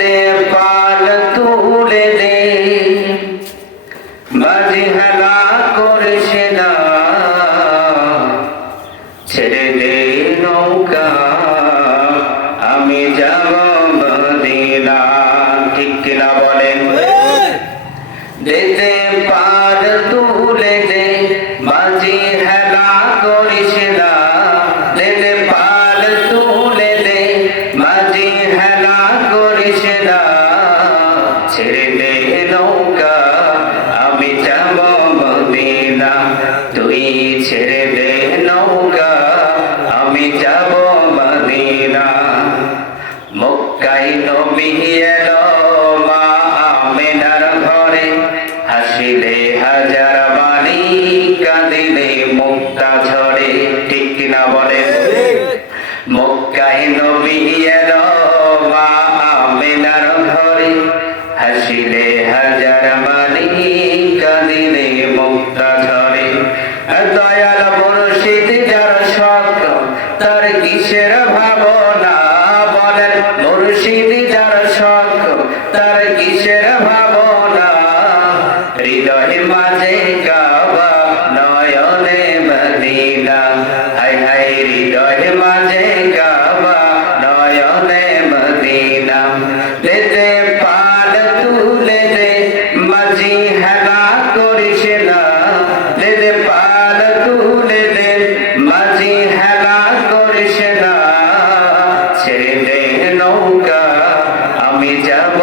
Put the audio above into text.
দে পাল তুলে দে মাঝি হেলা করিস না ছেড়ে দে নৌকা আমি যাব মদিনা ঠিক কিনা বলেন দে দে পাল তুলে দে মাঝি হেলা করিস না দে দে পাল তুলে দে মাঝি হেলা করিস না ছেড়ে দে নৌকা আমি যাব মদিনা তুই ছেড়ে দে নৌকা আমি যাব মদিনা মক্কায় নবী এলো মা আমেনার ঘরে হাসিলে হাজার বাণী কাঁদিলে মুক্তা ঝরে ঠিক কিনা বলেন মক্কায় নবী এলো মা আমেনার ঘরে হাসিলে হাজার বাণী কাঁদিলে মুক্তা ঝরে দয়াল মুর্শিদ যার শখ তার কিসের ভাবনা বলেন মুর্শিদ যার শখ তার কিসের ভাবনা হৃদয় মাঝে কাবা নয়নে মদিনা হায় হায় হৃদয় মাঝে কাবা নয়নে মদিনা দে দে পাল তুলে দে মাঝি হেলা করিস না দে দে পাল তুলে দে মাঝি হেলা করিস না ছেড়ে দে নৌকা আমি যাব